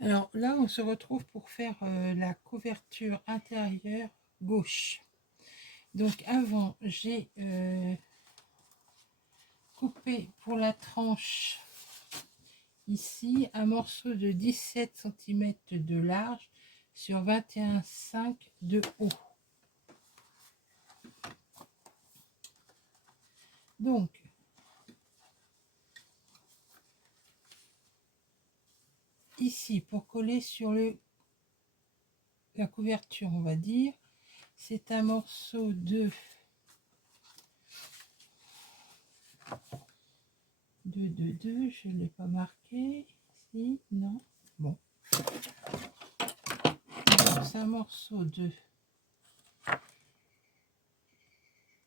Alors là, on se retrouve pour faire la couverture intérieure gauche. Donc avant, j'ai coupé pour la tranche ici un morceau de 17 cm de large sur 21,5 de haut. Donc, ici, pour coller sur la couverture, on va dire, c'est un morceau de 2, je ne l'ai pas marqué, si, non, bon. C'est un morceau de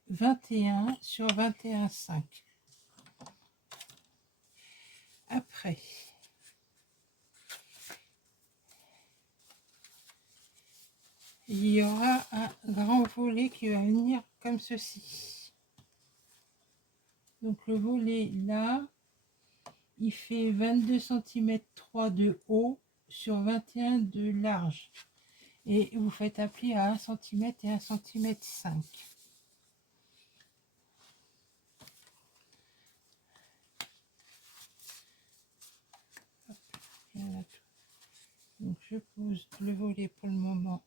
21 sur 21,5. Après, il y aura un grand volet qui va venir comme ceci. Donc le volet là, il fait 22 cm 3 de haut sur 21 de large. Et vous faites appliquer à 1 cm et 1 cm 5. Donc je pose le volet pour le moment.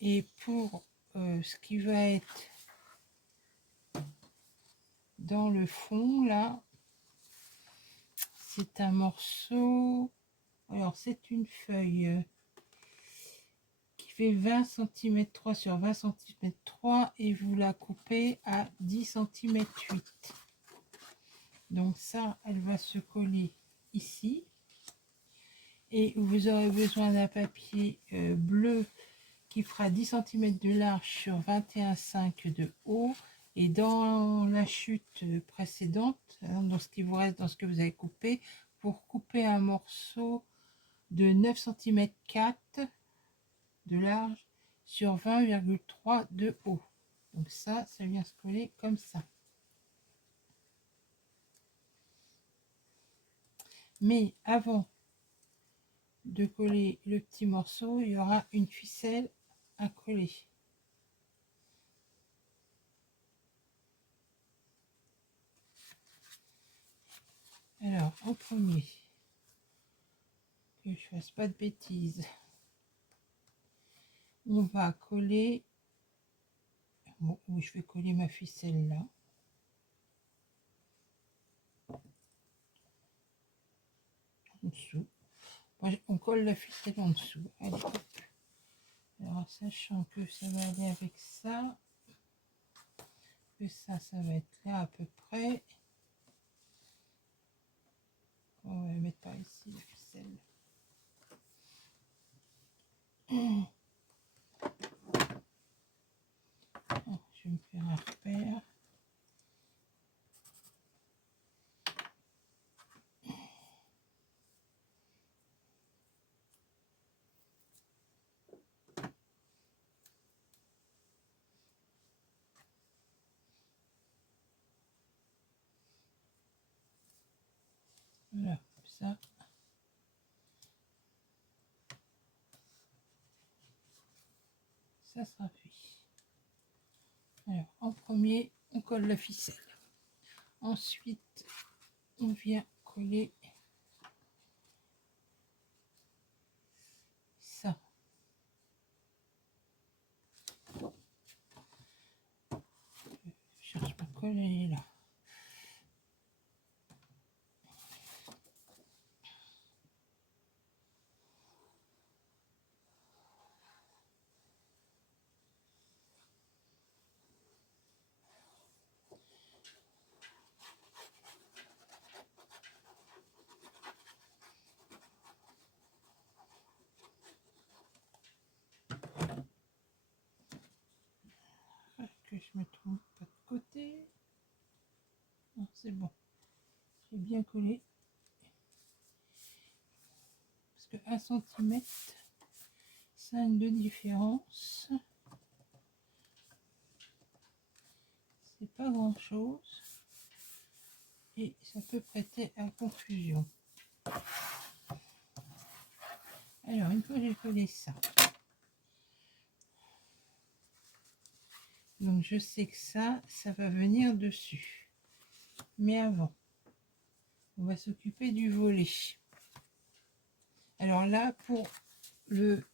Et pour ce qui va être dans le fond là, c'est un morceau, alors c'est une feuille qui fait 20 cm 3 sur 20 cm 3 et vous la coupez à 10 cm 8. Donc ça, elle va se coller ici. Et vous aurez besoin d'un papier bleu qui fera 10 cm de large sur 21,5 de haut. Et dans la chute précédente, dans ce qui vous reste, dans ce que vous avez coupé, pour couper un morceau de 9 cm 4 de large sur 20,3 de haut. Donc ça vient se coller comme ça. Mais avant de coller le petit morceau, il y aura une ficelle à coller. Alors, en premier, que je fasse pas de bêtises, on va coller, bon, je vais coller ma ficelle là. En dessous. On colle la ficelle en dessous. Allez, hop. Alors, sachant que ça va aller avec ça, que ça va être là à peu près. On va mettre par ici la ficelle. Je vais me faire un repère. Voilà, comme ça. Ça sera fait. Alors, en premier, on colle la ficelle. Ensuite, on vient coller ça. Je cherche ma colle, elle est là. Que je me trompe pas de côté. Non, c'est bon. J'ai bien collé. Parce que 1 cm 5 de différence, c'est pas grand chose. et ça peut prêter à confusion. Alors, une fois que j'ai collé ça, donc je sais que ça va venir dessus. Mais avant, on va s'occuper du volet. Alors là, pour le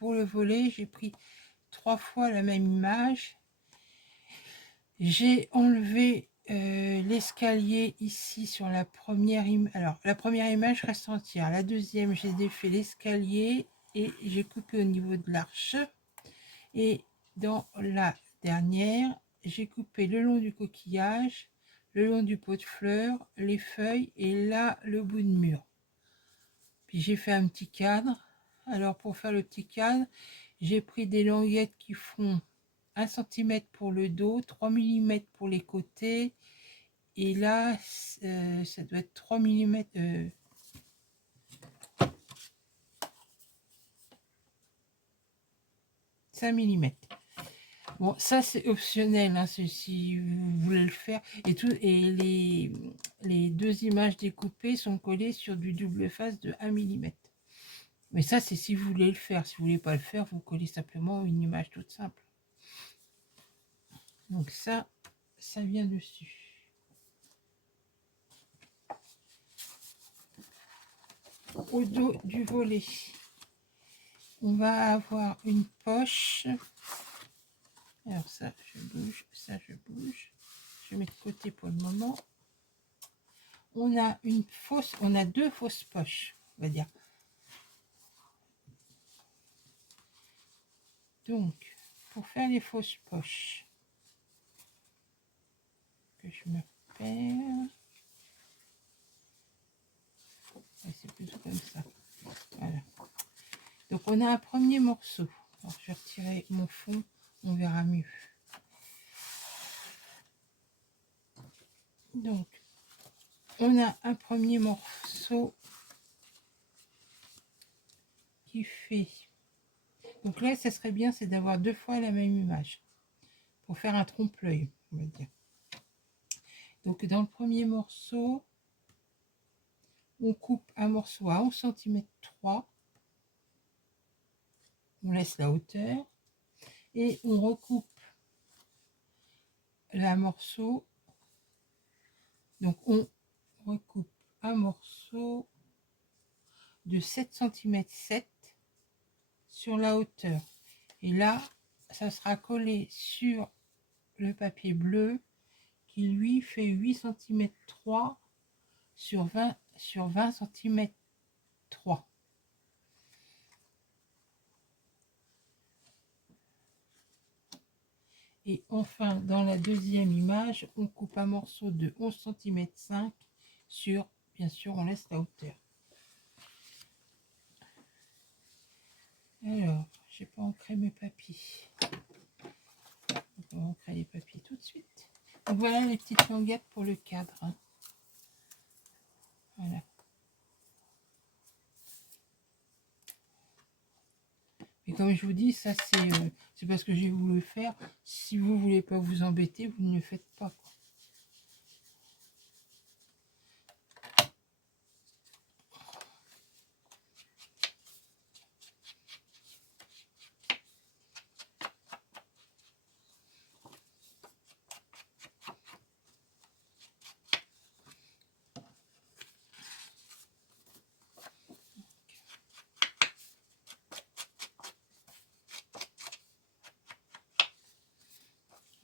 volet, j'ai pris 3 fois la même image. J'ai enlevé l'escalier ici sur la première image. Alors, la première image reste entière. La deuxième, j'ai défait l'escalier et j'ai coupé au niveau de l'arche. Et dans la dernière, j'ai coupé le long du coquillage, le long du pot de fleurs, les feuilles et là, le bout de mur. Puis j'ai fait un petit cadre. Alors, pour faire le petit cadre, j'ai pris des languettes qui font 1 cm pour le dos, 3 mm pour les côtés. Et là, ça doit être 3 mm. 5 mm. Bon, ça c'est optionnel, hein, si vous voulez le faire. Et, les 2 images découpées sont collées sur du double face de 1 mm. Mais ça, c'est si vous voulez le faire. Si vous voulez pas le faire, vous collez simplement une image toute simple. Donc ça vient dessus. Au dos du volet, on va avoir une poche. Alors ça, je bouge, ça, je bouge. Je mets de côté pour le moment. On a on a 2 fausses poches, on va dire. Donc, pour faire les fausses poches, que je me perds. C'est plutôt comme ça. Voilà. Donc, on a un premier morceau. Alors, je vais retirer mon fond, on verra mieux. Donc, on a un premier morceau qui fait... Donc là, ça serait bien, c'est d'avoir 2 fois la même image pour faire un trompe-l'œil, on va dire. Donc, dans le premier morceau, on coupe un morceau à 11 cm 3. On laisse la hauteur et on recoupe la morceau. Donc, on recoupe un morceau de 7 cm 7 sur la hauteur. Et là, ça sera collé sur le papier bleu qui lui fait 8 cm 3 sur 20 cm 3. Et enfin, dans la deuxième image, on coupe un morceau de 11 cm 5 sur, bien sûr, on laisse la hauteur. Alors, j'ai pas ancré mes papiers. On va ancrer les papiers tout de suite. Donc voilà les petites languettes pour le cadre. Voilà. Et comme je vous dis, ça c'est parce que j'ai voulu le faire. Si vous voulez pas vous embêter, vous ne le faites pas, quoi.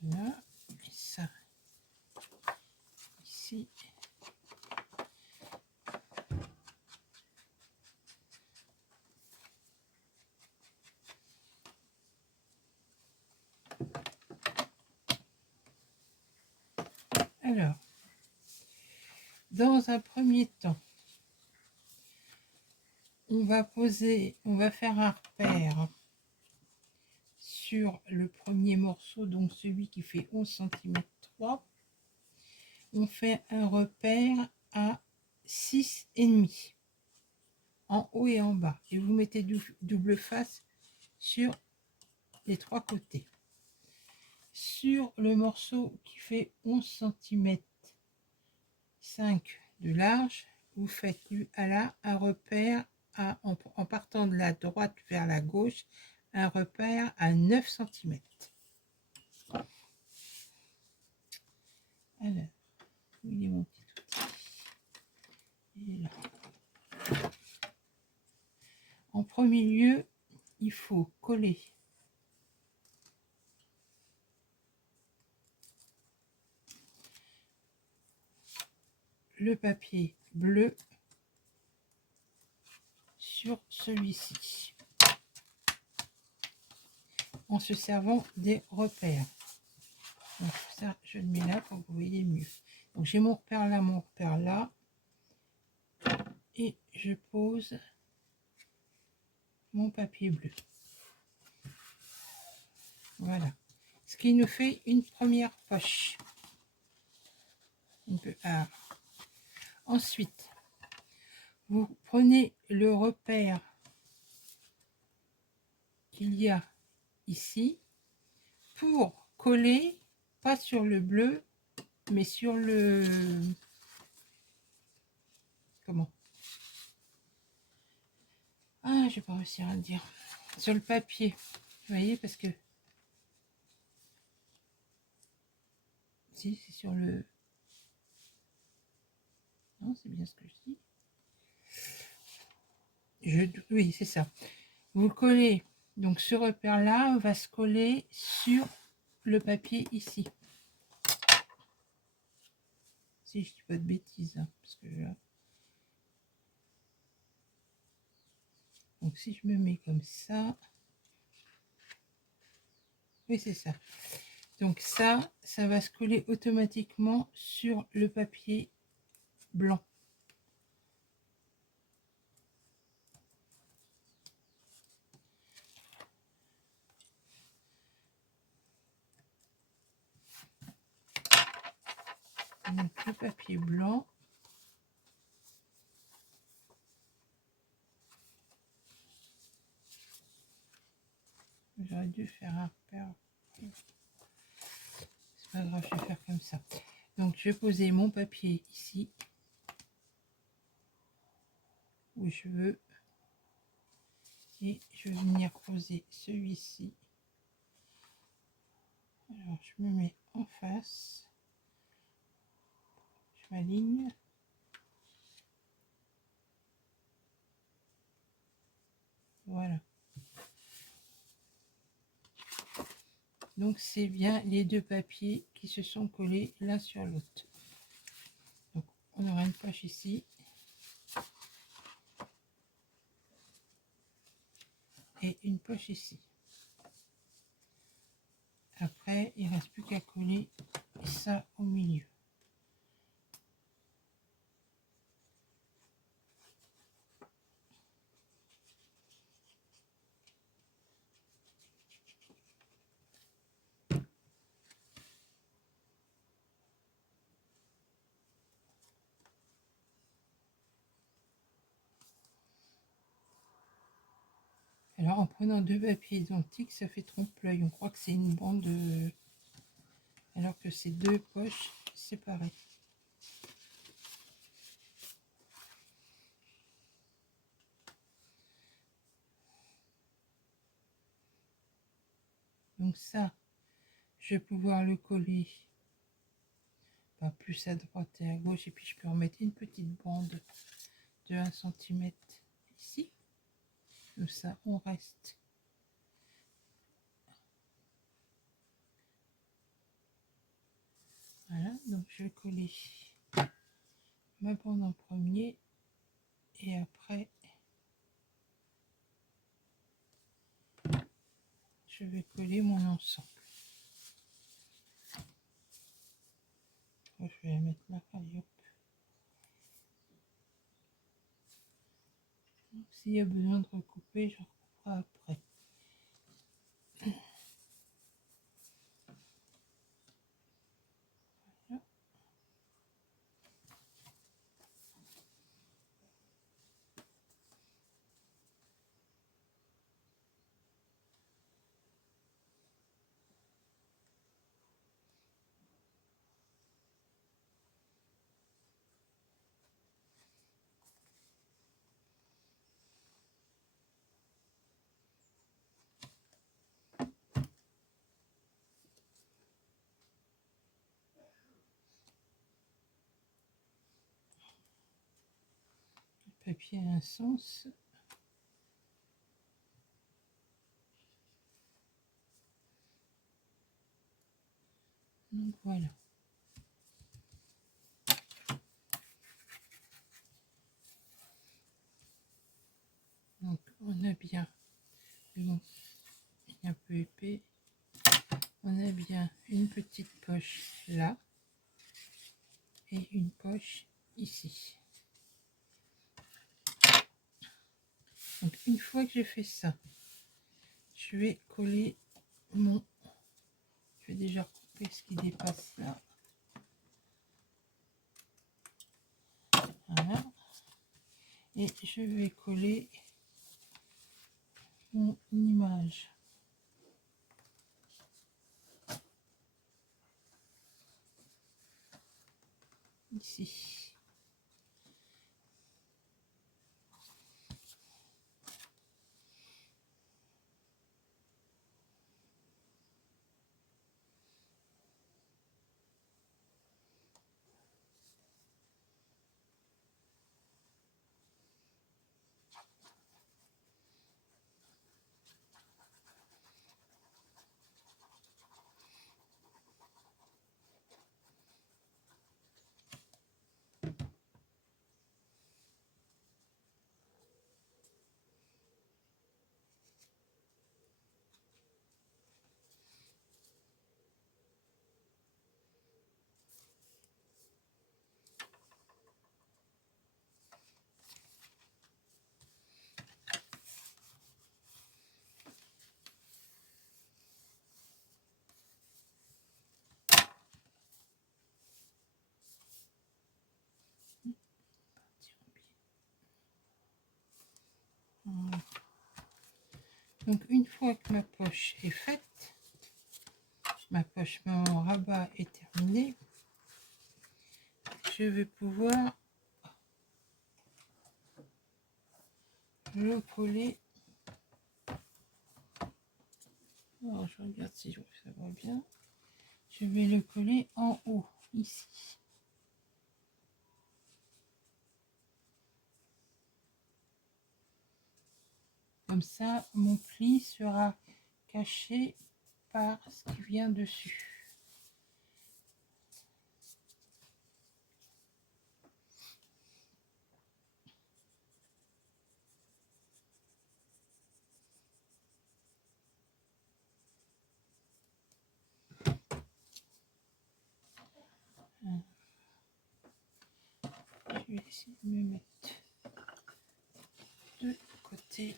Là, et ça ici. Alors, dans un premier temps, on va faire un repère sur le premier morceau, donc celui qui fait 11 cm 3. On fait un repère à 6,5 en haut et en bas. Et vous mettez double face sur les 3 côtés. Sur le morceau qui fait 11 cm 5 de large, vous faites là un repère en partant de la droite vers la gauche, un repère à 9 cm. Alors, où il est mon petit outil? Il est là. En premier lieu, il faut coller le papier bleu sur celui-ci en se servant des repères. Donc ça, je le mets là pour que vous voyez mieux. Donc j'ai mon repère là, et je pose mon papier bleu. Voilà. Ce qui nous fait une première poche. Ensuite, vous prenez le repère qu'il y a ici pour coller, pas sur le bleu, mais sur le... Comment? Ah, je vais pas réussir à le dire. Sur le papier. Vous voyez, parce que... Si, c'est sur le... Non, c'est bien ce que je dis. Oui, c'est ça. Vous le collez. Donc, ce repère-là va se coller sur le papier ici. Si je dis pas de bêtises. Hein, parce que donc, si je me mets comme ça... Oui, c'est ça. Donc ça va se coller automatiquement sur le papier blanc. Donc le papier blanc. J'aurais dû faire un repère. C'est pas grave, je vais faire comme ça. Donc je vais poser mon papier ici, où je veux. Et je vais venir poser celui-ci. Alors je me mets en face. Je m'aligne. Voilà. Donc c'est bien les deux papiers qui se sont collés l'un sur l'autre. Donc on aura une poche ici. Et une poche ici. Après, il ne reste plus qu'à coller ça au milieu. Alors, en prenant deux papiers identiques, ça fait trompe-l'œil. On croit que c'est une bande, alors que c'est deux poches séparées. Donc ça, je vais pouvoir le coller plus à droite et à gauche. Et puis, je peux en mettre une petite bande de 1 cm ici. Comme ça, on reste. Voilà, donc je vais coller ma bande en premier et après je vais coller mon ensemble. Je vais la mettre là. Allez, hop. S'il y a besoin de recouper, je recouperai après. Voilà. trépied a un sens. Donc voilà. Donc on a bien, bon, il est un peu épais, on a bien une petite poche là et une poche ici. Donc une fois que j'ai fait ça, je vais coller mon, je vais déjà couper ce qui dépasse là. Voilà. Et je vais coller mon image. Ici. Donc une fois que ma poche est faite, mon rabat est terminé, je vais pouvoir le coller. Alors je regarde si ça va bien. Je vais le coller en haut, ici. Comme ça, mon pli sera caché par ce qui vient dessus. Je vais essayer de me mettre de côté.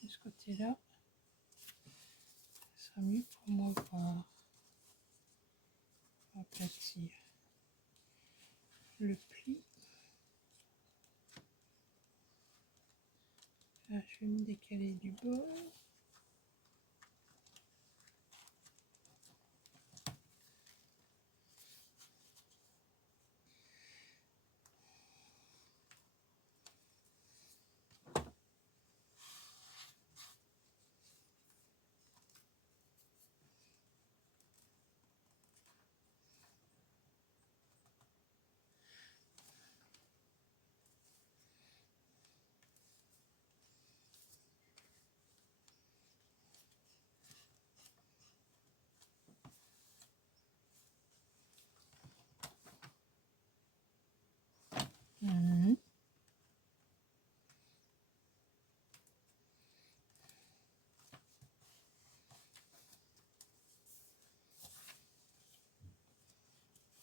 De ce côté-là, ce sera mieux pour moi voir. Aplatir le pli. Là, je vais me décaler du bord.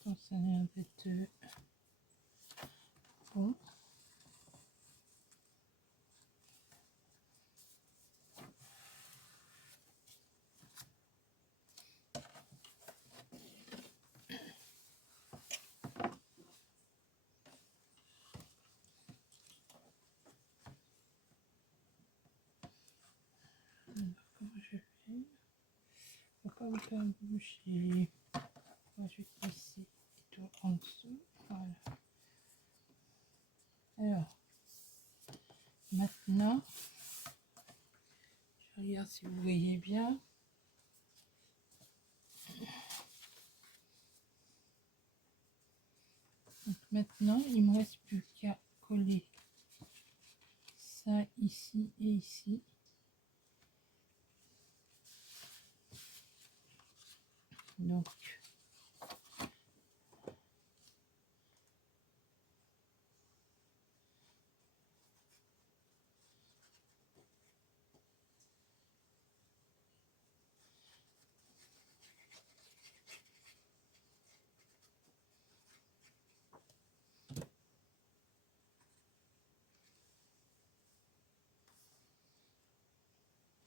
Donc, ça a l'air d'être bon. Alors, comment je fais? Faut pas vous faire bouger. Moi, je vais ici et tout en dessous. Voilà. Alors, maintenant, je regarde si vous voyez bien. Donc Maintenant, il me reste plus qu'à coller ça ici et ici. Donc,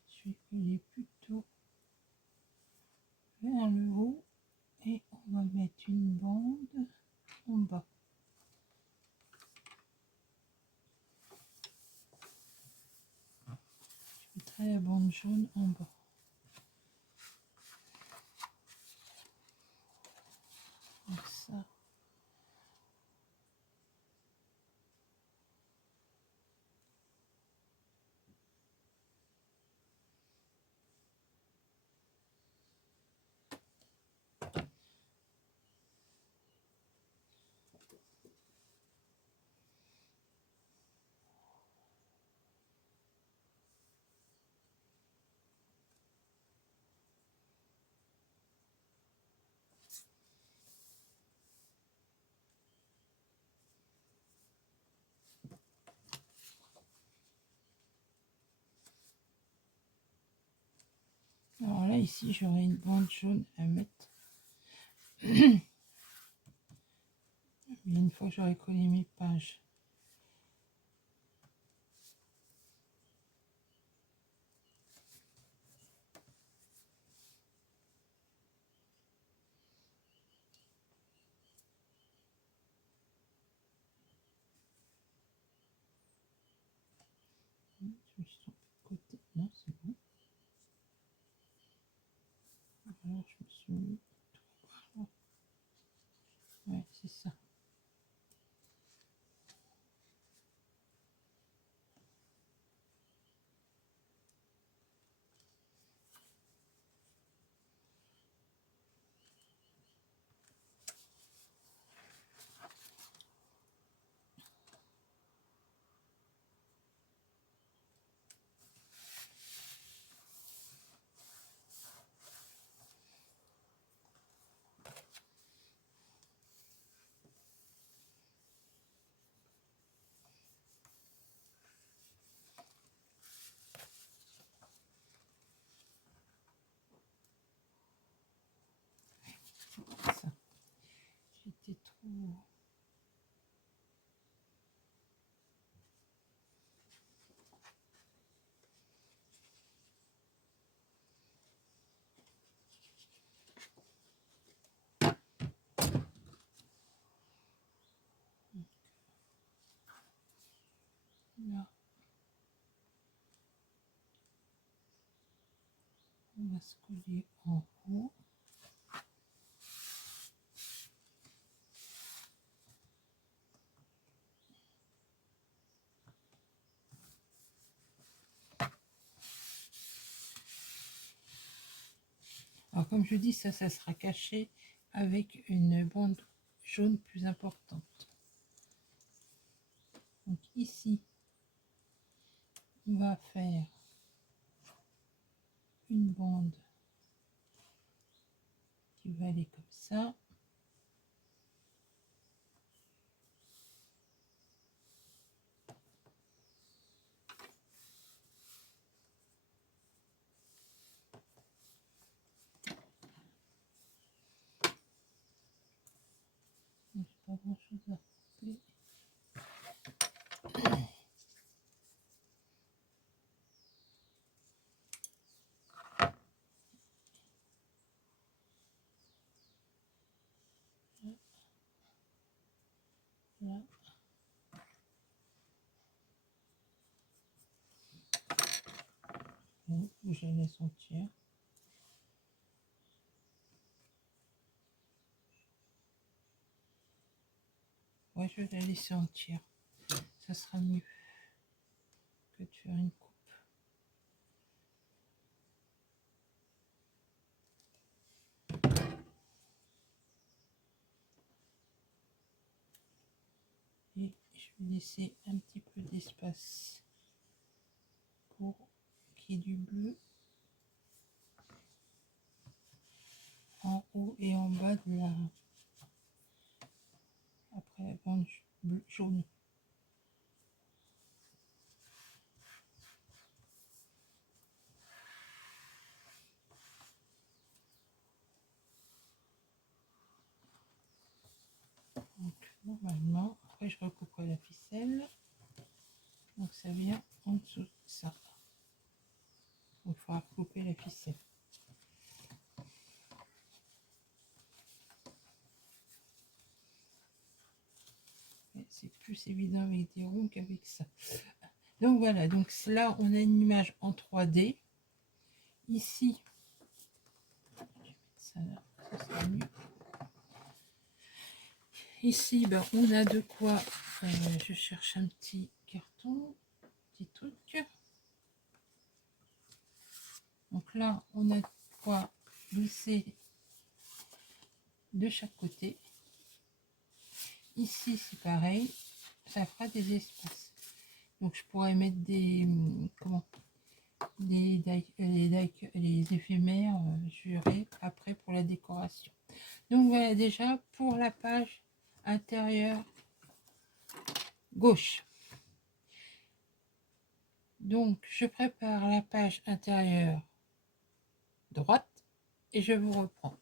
je vais coller plutôt vers le haut et on va mettre une bande en bas. Je mettrai la bande jaune en bas. Comme ça. Alors là, ici, j'aurai une bande jaune à mettre. Mais une fois que j'aurai collé mes pages. Je me suis trompée de côté. Non, c'est bon. Alors, je me suis mis... Ouais, c'est ça. Ça. J'étais trop... Là, on va se coller en haut. Alors, comme je dis, ça sera caché avec une bande jaune plus importante. Donc ici, on va faire une bande qui va aller comme ça. J'ai pas grand chose à couper. Là. Bon, je la laisse entière. Ouais, je vais la laisser entière. Ça sera mieux que de faire une coupe. et je vais laisser un petit peu d'espace pour qu'il y ait du bleu en haut et en bas de la après la bande jaune. Donc normalement, après je recouperai la ficelle. Donc ça vient en dessous de ça. Donc il faudra couper la ficelle. C'est plus évident avec des ronds qu'avec ça. Donc voilà, donc là on a une image en 3D. Ici, je vais mettre ça là, ça sera mieux. Ici, ben, on a de quoi, je cherche un petit carton, petit truc. Donc là, on a de quoi glisser de chaque côté. Ici, c'est pareil, ça fera des espaces. Donc je pourrais mettre des, les éphémères jurés après pour la décoration. Donc voilà déjà pour la page intérieure gauche. Donc je prépare la page intérieure droite et je vous reprends.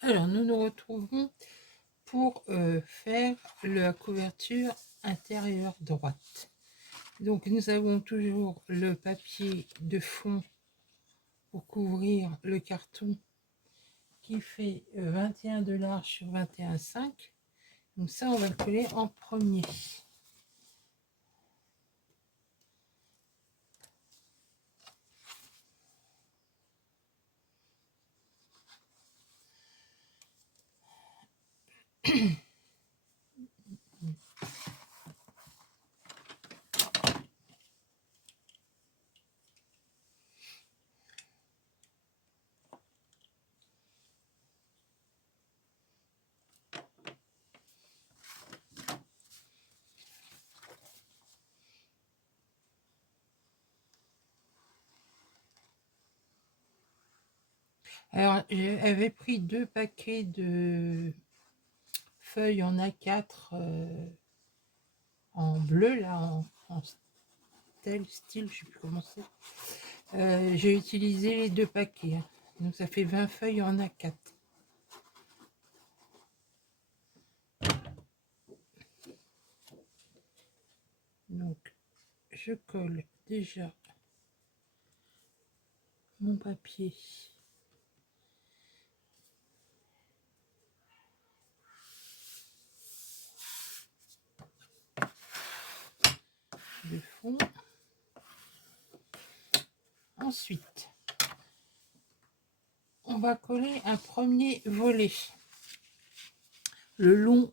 Alors nous nous retrouvons pour faire la couverture intérieure droite. Donc nous avons toujours le papier de fond pour couvrir le carton qui fait 21 de large sur 21,5. Donc ça on va le coller en premier. Alors j'avais pris 2 paquets de feuilles en A4 en bleu là, en tel style, je sais plus comment c'est. J'ai utilisé les 2 paquets, hein. Donc ça fait 20 feuilles en A4. Donc je colle déjà mon papier de fond. Ensuite, on va coller un premier volet le long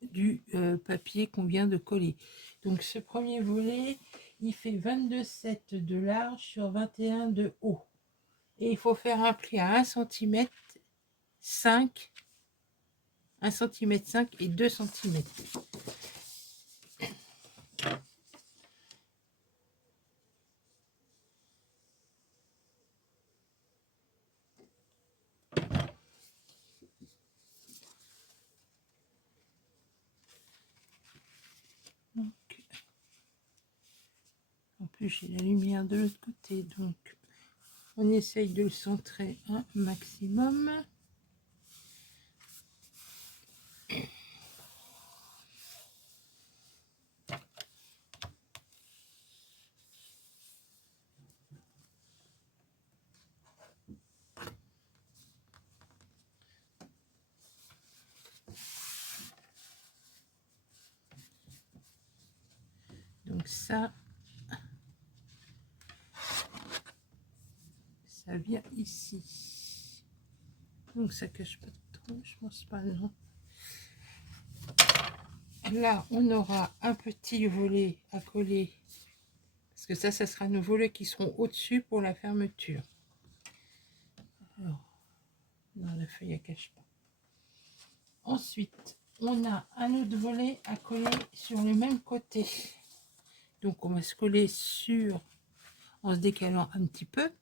du papier qu'on vient de coller. Donc ce premier volet, il fait 22,7 de large sur 21 de haut. Et il faut faire un pli à 1 cm 5, 1 cm 5 et 2 cm. Donc, en plus j'ai la lumière de l'autre côté, donc on essaye de le centrer un maximum. Donc ça vient ici. Donc ça cache pas trop, je pense pas, non. Là, on aura un petit volet à coller, parce que ça sera nos volets qui seront au-dessus pour la fermeture. Alors, non, la feuille ne cache pas. Ensuite, on a un autre volet à coller sur le même côté. Donc on va se coller sur, en se décalant un petit peu.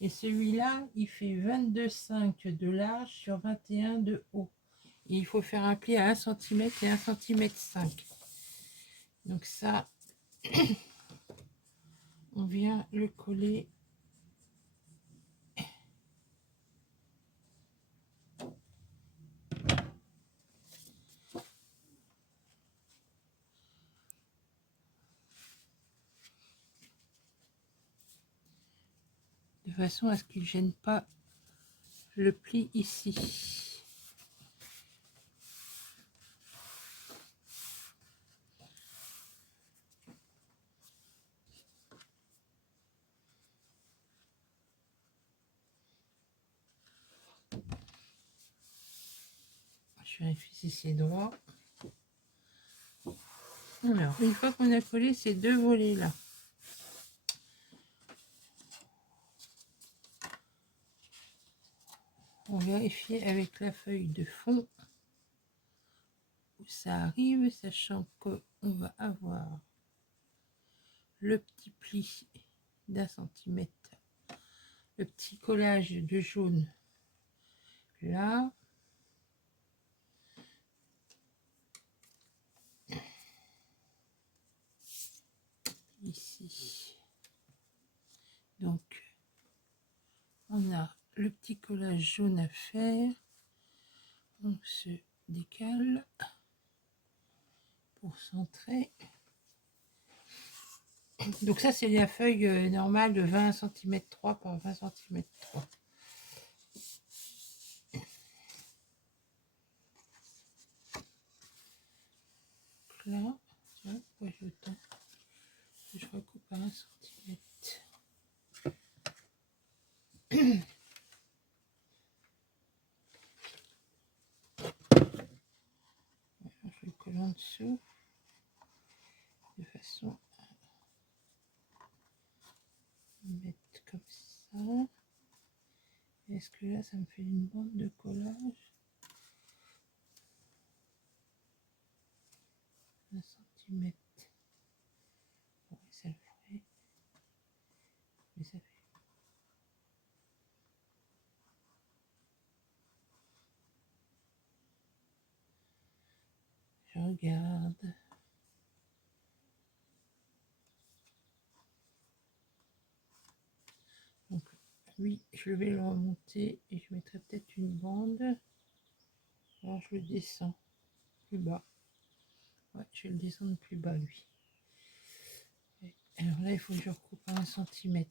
Et celui-là, il fait 22,5 de large sur 21 de haut. Et il faut faire un pli à 1 cm et 1,5 cm. Donc ça, on vient le coller. De façon à ce qu'il ne gêne pas le pli ici. Je vérifie si c'est droit. Alors, une fois qu'on a collé ces deux volets là, on vérifie avec la feuille de fond où ça arrive, sachant qu'on va avoir le petit pli d'1 centimètre, le petit collage de jaune là, ici. Donc on a le petit collage jaune à faire. On se décale pour centrer. Donc ça c'est la feuille normale de 20 cm 3 par 20 cm 3. Là, pourquoi je tends, je recoupe à 1 cm. Je le colle en dessous de façon à mettre comme ça. Est-ce que là ça me fait une bande de collage? 1 cm. Oui, ça le ferait. Mais ça fait. Je regarde. Donc, oui, je vais le remonter et je mettrai peut-être une bande. Alors, je le descends plus bas. Ouais, je vais le descendre plus bas, lui. Alors là, il faut que je recoupe à 1 cm.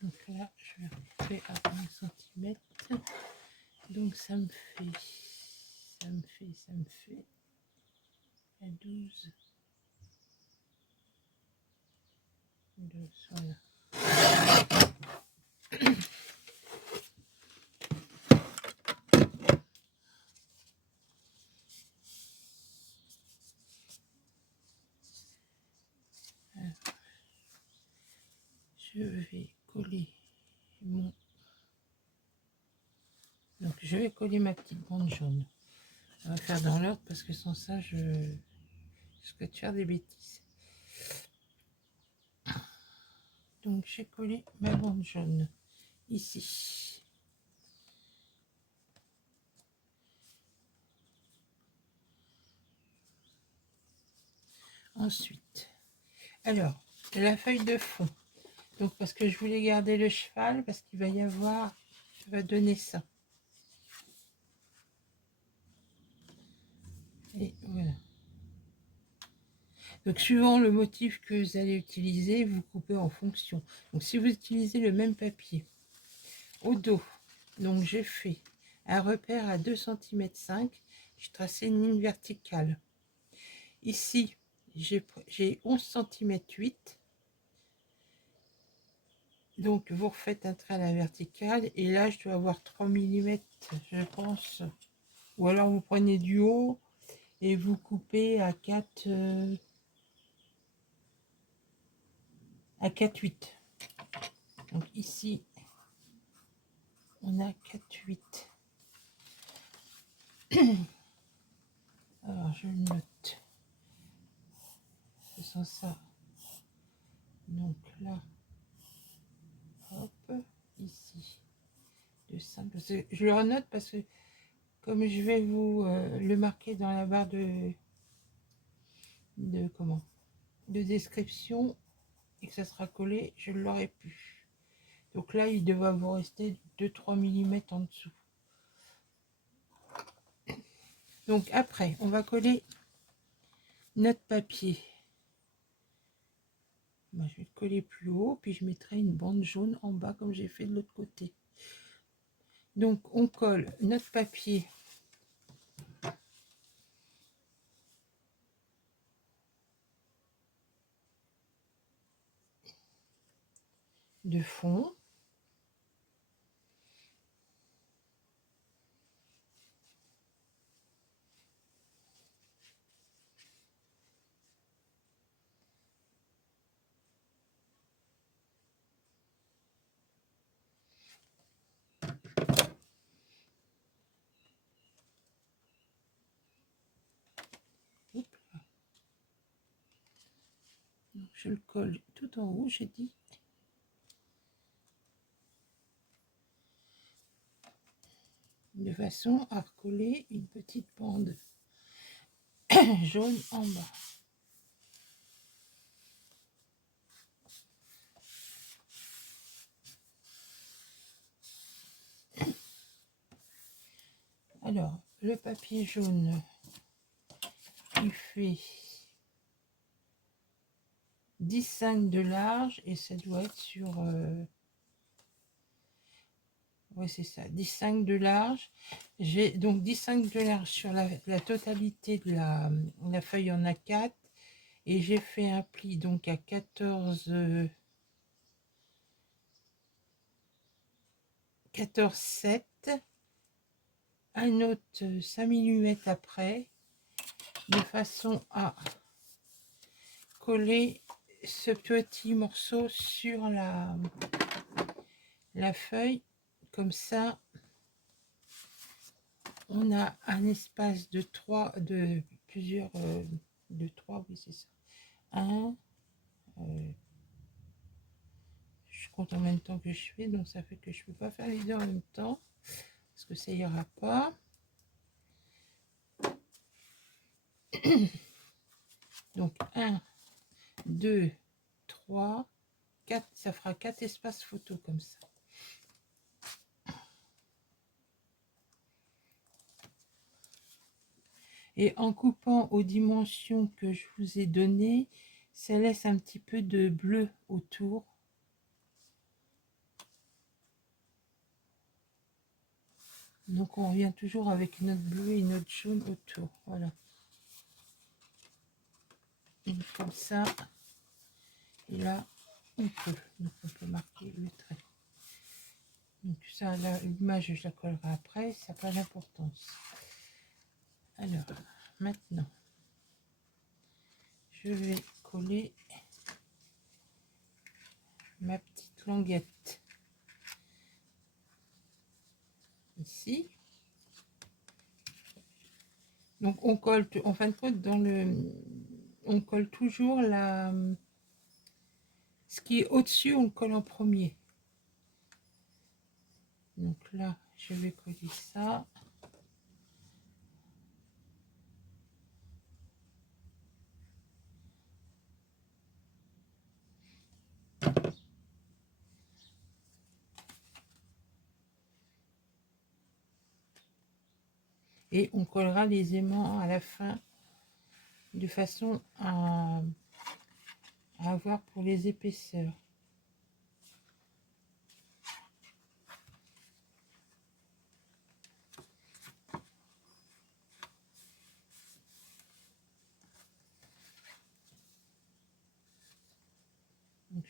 Donc là, je vais recouper à 1 cm. Donc ça me fait à 12. Voilà. Alors, je vais coller mon... Donc je vais coller ma petite bande jaune. On va faire dans l'ordre parce que sans ça, je risque de faire des bêtises. Donc j'ai collé ma bande jaune ici. Ensuite, alors, la feuille de fond. Donc parce que je voulais garder le cheval, parce qu'il va y avoir, je vais donner ça. Et voilà. Donc suivant le motif que vous allez utiliser, vous coupez en fonction. Donc si vous utilisez le même papier au dos, donc j'ai fait un repère à 2 cm 5, je tracé une ligne verticale. Ici, j'ai 11 cm 8. Donc vous refaites un trait à la verticale et là je dois avoir 3 mm je pense. Ou alors vous prenez du haut et vous coupez à 4 à 4,8. Donc ici on a 4,8. Alors je le note. Faisons ça. Donc là, hop, ici. De 5. Je le renote parce que comme je vais vous le marquer dans la barre de comment de description et que ça sera collé, je ne l'aurai plus. Donc là, il devrait vous rester 2-3 mm en dessous. Donc après, on va coller notre papier. Moi, je vais le coller plus haut, puis je mettrai une bande jaune en bas comme j'ai fait de l'autre côté. Donc on colle notre papier de fond. Donc, je le colle tout en haut, j'ai dit. De façon à recoller une petite bande jaune en bas. Alors, le papier jaune, il fait 10,5 de large et ça doit être sur... ouais, c'est ça, 10,5 de large. J'ai donc 10,5 de large sur la totalité de la feuille en A4. Et j'ai fait un pli donc à 14,7. Un autre 5 mm après, de façon à coller ce petit morceau sur la feuille. Comme ça, on a un espace de 3, de plusieurs, de 3, oui c'est ça. 1, je compte en même temps que je fais, donc ça fait que je peux pas faire les deux en même temps, parce que ça ira pas. Donc 1, 2, 3, 4, ça fera 4 espaces photo comme ça. Et en coupant aux dimensions que je vous ai données, ça laisse un petit peu de bleu autour. Donc on revient toujours avec notre bleu et notre jaune autour. Voilà. Et comme ça. Et là, on peut marquer le trait. Donc ça, l'image, je la collerai après, ça n'a pas d'importance. Alors, maintenant, je vais coller ma petite languette ici. Donc on colle, en fin de compte, on colle toujours ce qui est au-dessus, on le colle en premier. Donc là, je vais coller ça. Et on collera les aimants à la fin de façon à avoir pour les épaisseurs.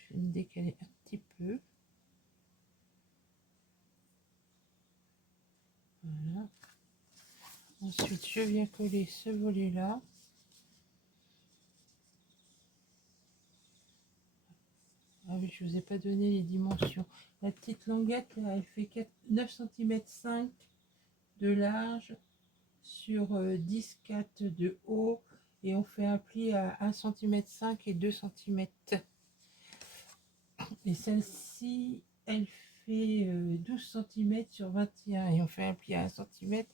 Je vais me décaler un petit peu. Voilà. Ensuite, je viens coller ce volet-là. Ah oui, je ne vous ai pas donné les dimensions. La petite languette, là, elle fait 9 cm 5 de large sur 10,4 de haut. Et on fait un pli à 1 cm 5 et 2 cm. Et celle-ci, elle fait 12 cm sur 21. Et on fait un pli à 1 cm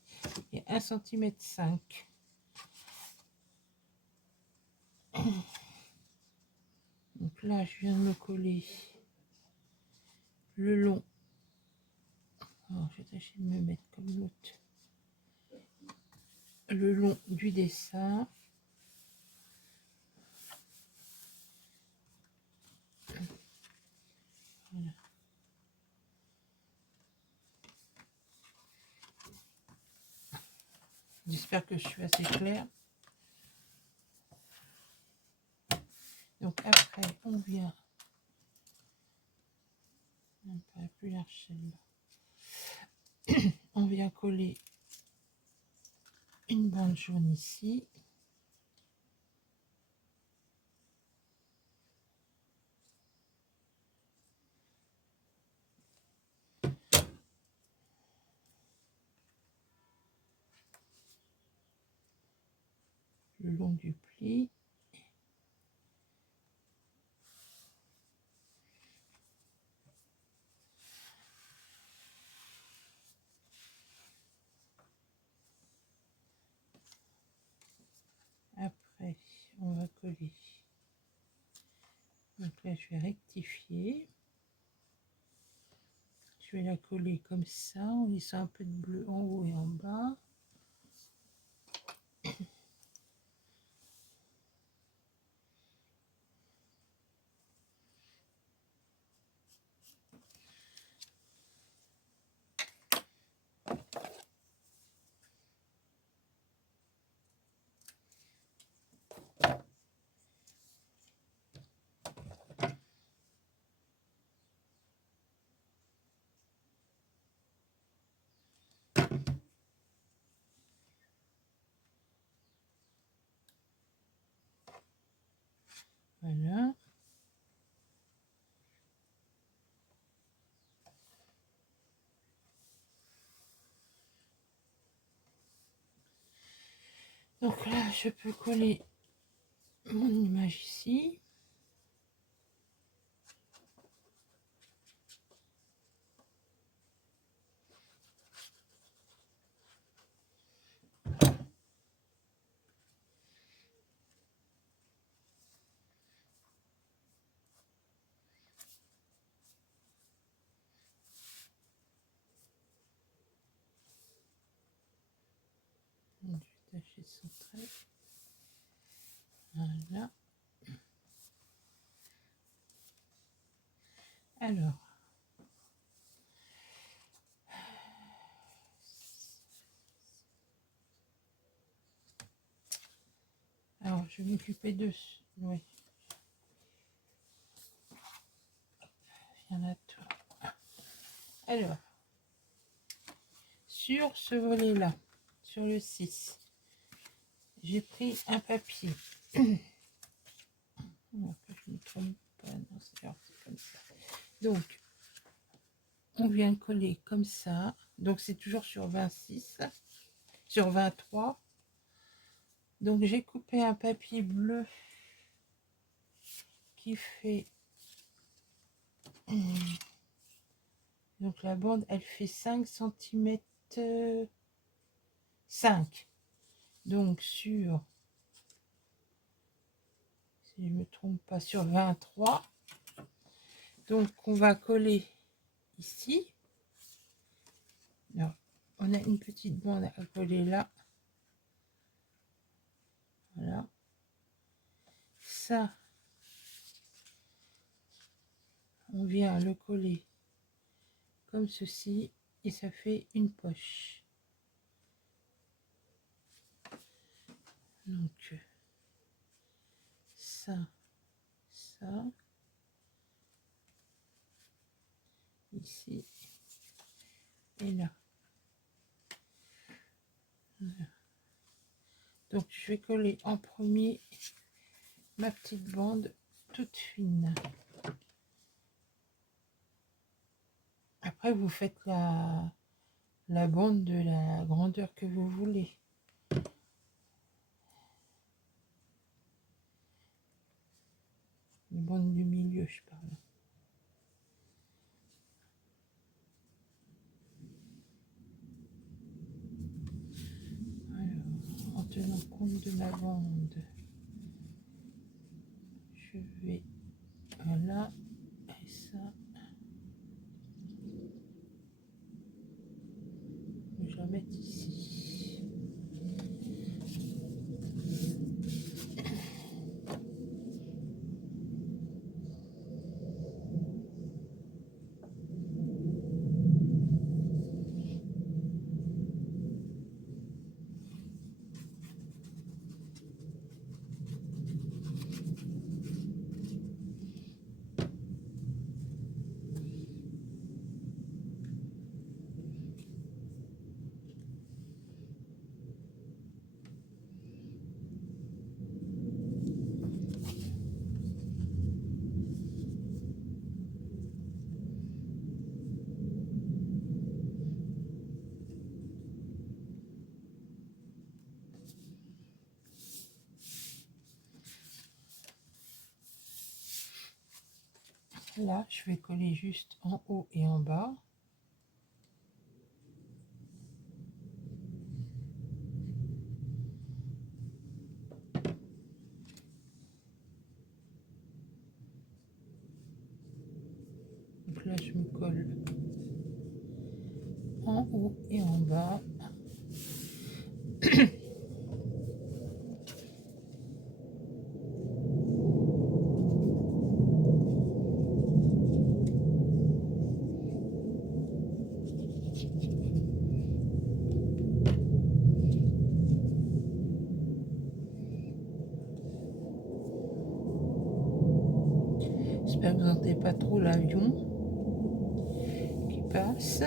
et 1 cm 5. Donc là, je viens de me coller le long. Alors, je vais tâcher de me mettre comme l'autre. Le long du dessin. Voilà. J'espère que je suis assez claire. Donc après, on vient un peu plus large celle-là. On vient coller une bande jaune ici. Le long du pli. Après, on va coller. Donc là, je vais rectifier. Je vais la coller comme ça, en laissant un peu de bleu en haut et en bas. Voilà. Donc là, je peux coller mon image ici. Donc, je vais tâcher de centrer. Voilà. Alors, je vais m'occuper de... Oui. Il y en a tout. Alors, sur ce volet-là, sur le 6, j'ai pris un papier. Non, je ne me trompe pas. Non, c'est comme ça. Donc, on vient coller comme ça. Donc, c'est toujours sur 26, sur 23. Donc, j'ai coupé un papier bleu qui fait... Donc, la bande, elle fait 5 cm 5. Donc, sur... Si je ne me trompe pas, sur 23. Donc, on va coller ici. Alors, on a une petite bande à coller là. Voilà. Ça, on vient le coller comme ceci et ça fait une poche. Donc, ça, ça, ça, ici et là. Voilà. Donc je vais coller en premier ma petite bande toute fine. Après vous faites la bande de la grandeur que vous voulez. La bande du milieu, je parle. Alors, en tenant compte de ma bande, je vais là et ça. Je vais la mettre ici. Là, je vais coller juste en haut et en bas. Donc là, je me colle en haut et en bas. J'espère que vous n'entendez pas trop l'avion qui passe.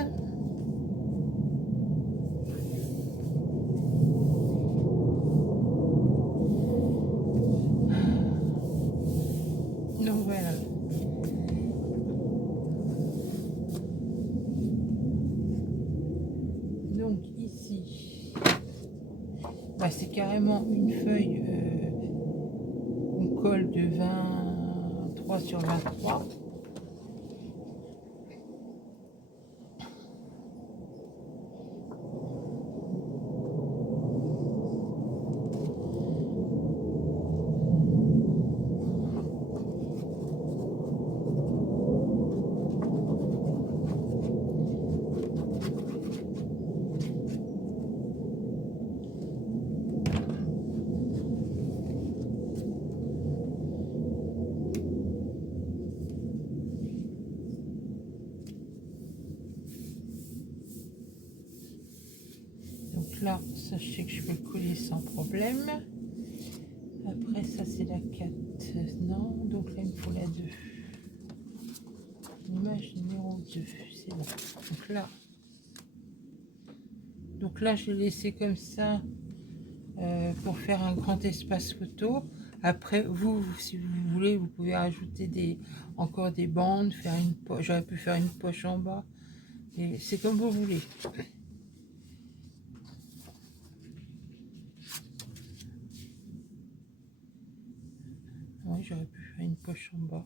Donc voilà. Donc ici, bah, c'est carrément une feuille qu'on colle de 23 sur 23. Donc là, sachez que je peux le coller sans problème. Après, ça c'est la 4. Non, donc là il me faut la 2. Image numéro 2, c'est bon. Donc là, je l'ai laissé comme ça pour faire un grand espace photo. Après, vous, si vous voulez, vous pouvez rajouter encore des bandes, faire une poche. J'aurais pu faire une poche en bas. Et c'est comme vous voulez. Oui, j'aurais pu faire une poche en bas.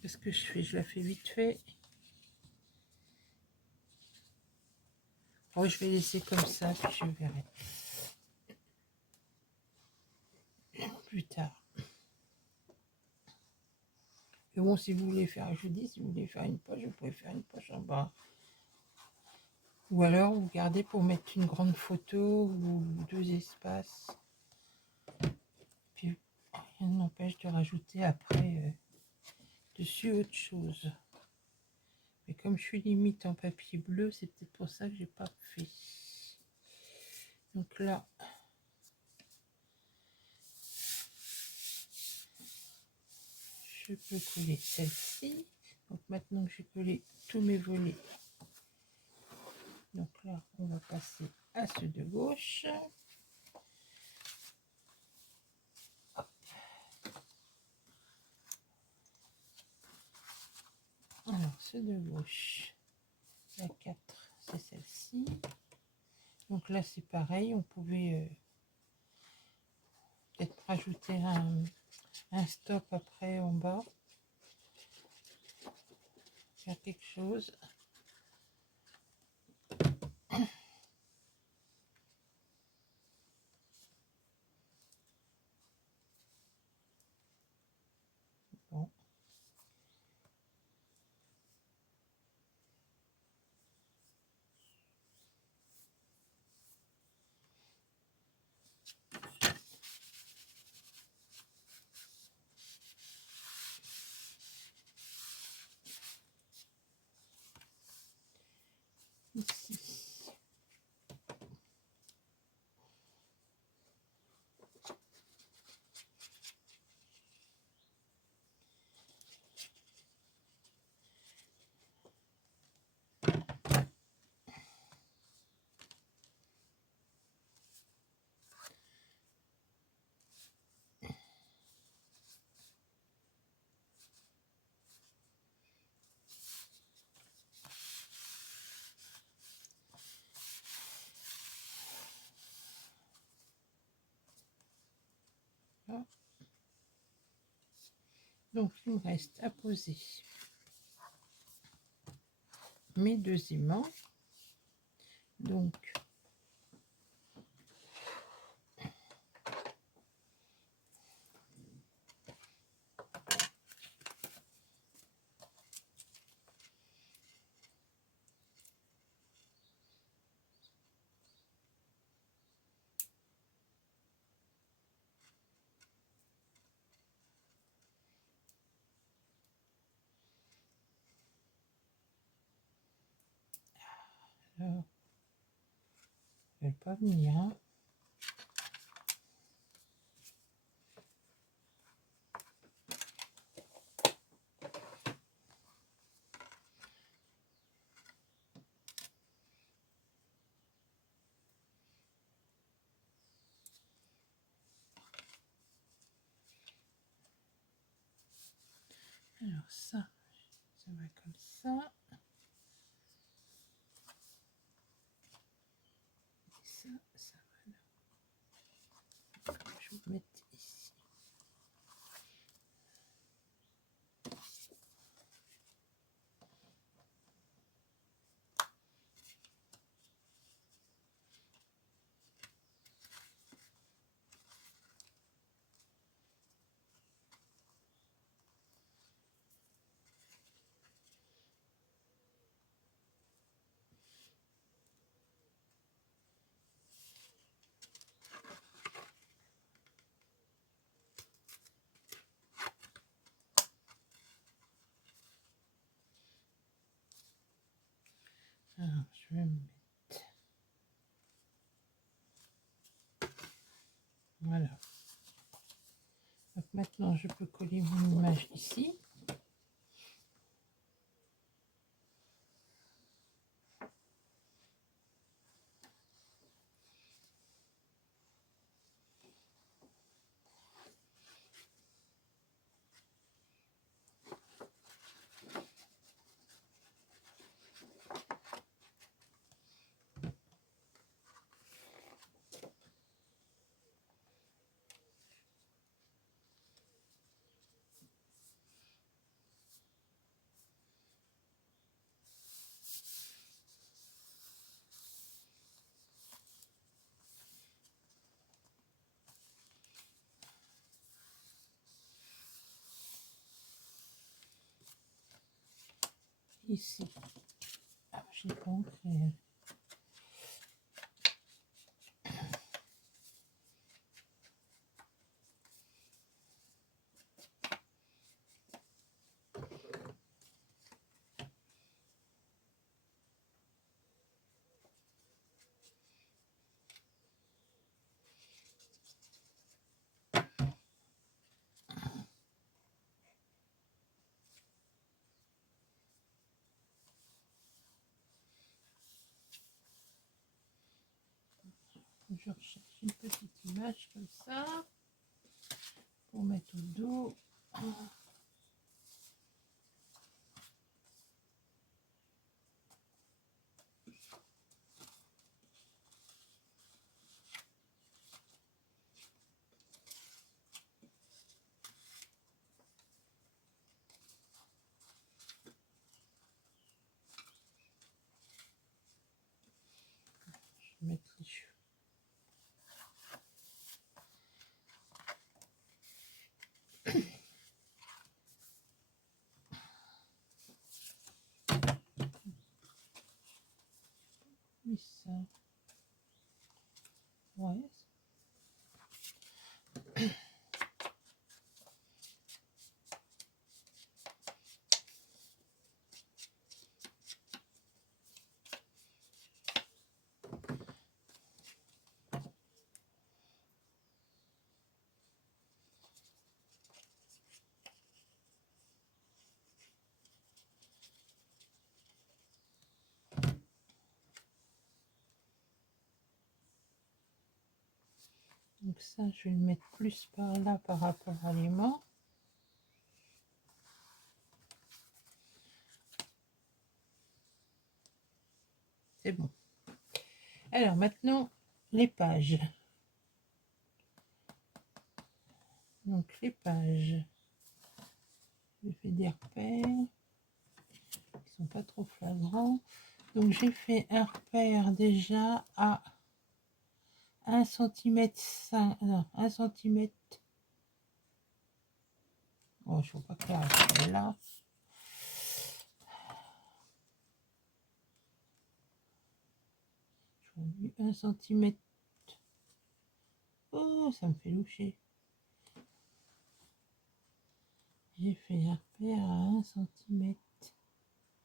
Qu'est-ce que je fais? Je la fais vite fait. Oh, je vais laisser comme ça, puis je verrai plus tard. Mais bon, si vous voulez faire, je vous dis, si vous voulez faire une poche, vous pouvez faire une poche en bas. Ou alors, vous gardez pour mettre une grande photo ou 2 espaces. Puis, rien ne m'empêche de rajouter après dessus autre chose. Mais comme je suis limite en papier bleu, c'est peut-être pour ça que j'ai pas fait. Donc là, je peux coller celle-ci. Donc maintenant que j'ai collé tous mes volets, donc là on va passer à ceux de gauche. Hop. Alors ceux de gauche, la 4 c'est celle-ci. Donc là c'est pareil, on pouvait peut-être rajouter un stop après en bas, faire quelque chose. Bon. Ici. Donc il me reste à poser mes deux aimants. Donc alors, je ne vais pas venir. Hein. Alors ça va comme ça. Et ça va là. Je vais vous mettre ici. Alors, je vais me mettre. Voilà. Donc maintenant, je peux coller mon image ici. Ici. Ah, je l'ai pas ancré. Je recherche une petite image comme ça pour mettre au dos. Je vais mettre les cheveux. Oui, ça. Ouais. Donc ça, je vais le mettre plus par là par rapport à l'aimant. C'est bon. Alors maintenant, les pages. Donc les pages. Je fais des repères qui sont pas trop flagrants. Donc j'ai fait un repère déjà à 1 cm 5, non, 1 cm. Oh, je ne vois pas clair là. Je 1 cm. Oh, ça me fait loucher. J'ai fait un repère à 1 cm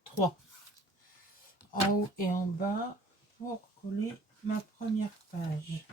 3 en haut et en bas pour coller ma première page.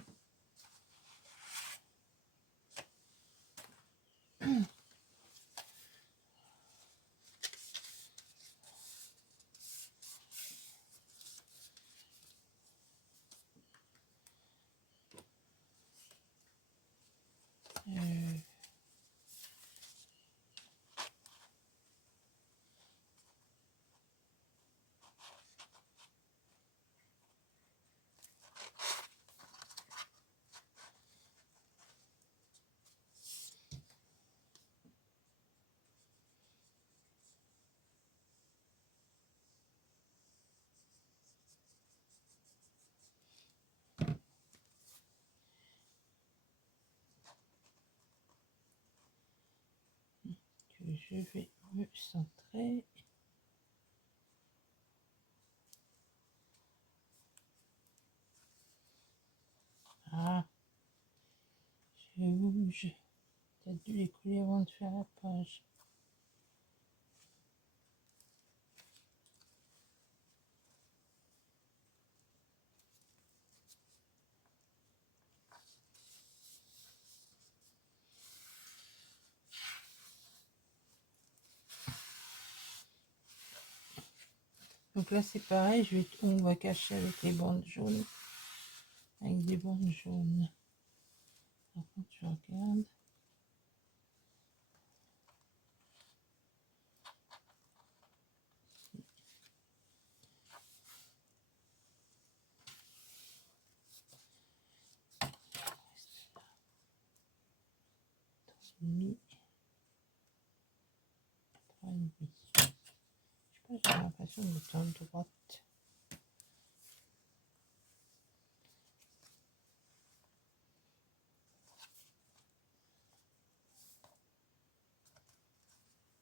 Je vais me centrer. Ah, je bouge. T'as dû les coller avant de faire la page. Donc là c'est pareil, on va cacher avec les bandes jaunes. Avec des bandes jaunes. Par contre, je regarde. Demi. 3,5. Je sais pas, j'ai l'impression d'être en droite.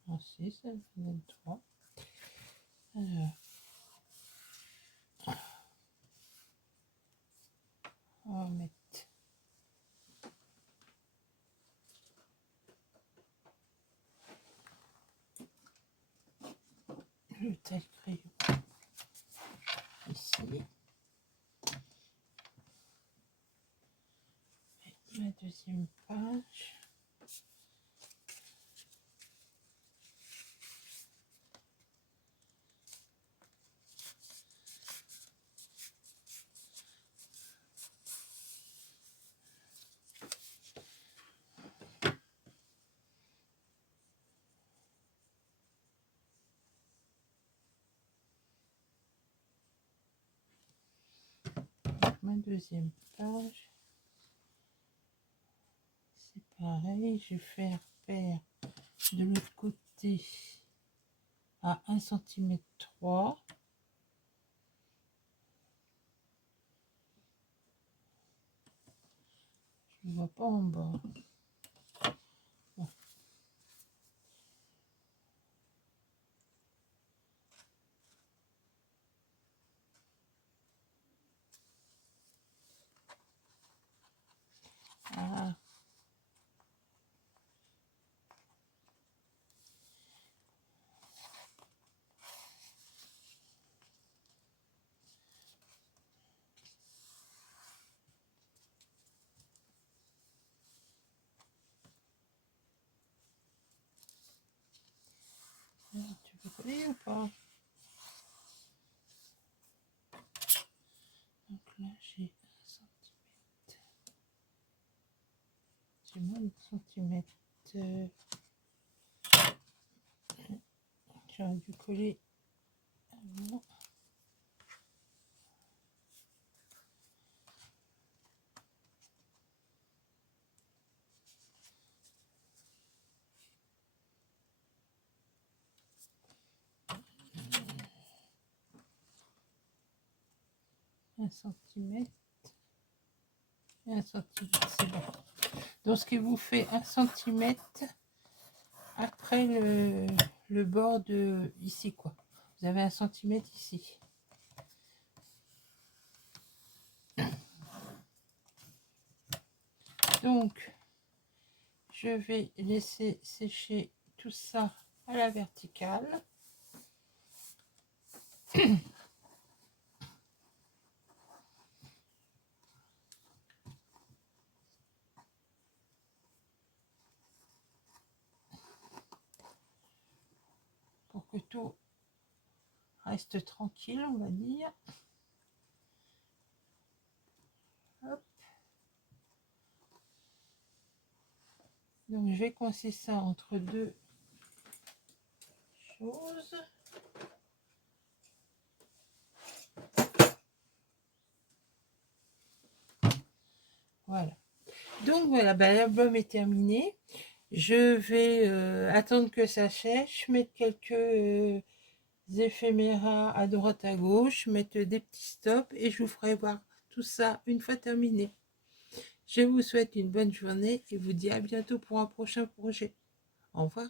Ah si, ça vient de droit. Alors, on va mettre le taille crayon ici. Et ma deuxième page. ma deuxième page. C'est pareil, je vais faire paire de l'autre côté à 1 cm 3. Je ne vois pas en bas. Bon. Ah. 1. Tu peux coller ou pas? Donc là j'ai 1 cm. J'ai moins de centimètres. J'aurais dû coller avant. Un centimètre et 1 centimètre, c'est bon. Donc ce qui vous fait 1 centimètre après le bord de ici, quoi. Vous avez 1 centimètre ici. Donc je vais laisser sécher tout ça à la verticale. Pour que tout reste tranquille, on va dire. Hop. Donc je vais coincer ça entre deux choses. Voilà. Donc voilà, ben, l'album est terminé. Je vais attendre que ça sèche, mettre quelques éphéméras à droite à gauche, mettre des petits stops et je vous ferai voir tout ça une fois terminé. Je vous souhaite une bonne journée et vous dis à bientôt pour un prochain projet. Au revoir.